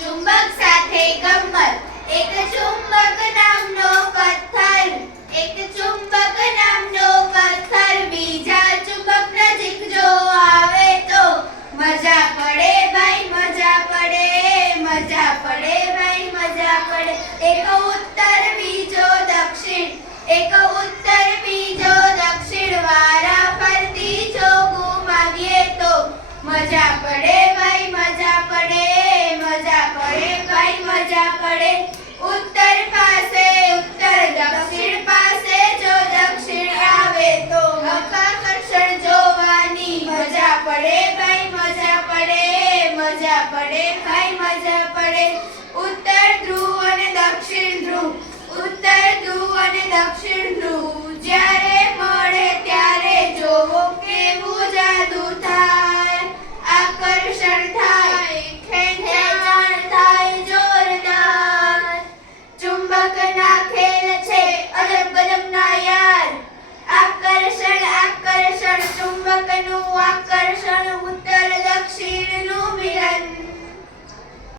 ચુંબક સાથે ગમ્મત. એક ચુંબક નામનો પથ્થર, એક ચુંબક નામનો પથ્થર બીજા ચુંબક નજીક જો આવે તો મજા પડે ભાઈ મજા પડે, મજા પડે ભાઈ મજા પડે. એક ઉત્તર બીજો દક્ષિણ, એક ઉત્તર બીજો દક્ષિણ વારા ફરતી જો ઘુમાવીએ તો મજા પડે ભાઈ મજા પડે, મજા પડે ભાઈ મજા પડે. ઉત્તર પાસે ઉત્તર, દક્ષિણ પાસે જો દક્ષિણ આવે તો મકરાકર્ષણ જોવાની મજા પડે ભાઈ મજા પડે, મજા પડે ભાઈ મજા પડે. ઉત્તર ધ્રુવ અને દક્ષિણ ધ્રુવ, ઉત્તર ધ્રુવ અને દક્ષિણ ધ્રુવ જ્યારે મળે ત્યારે જોવો કેવું જાદુ થાય, આકર્ષણ થાય,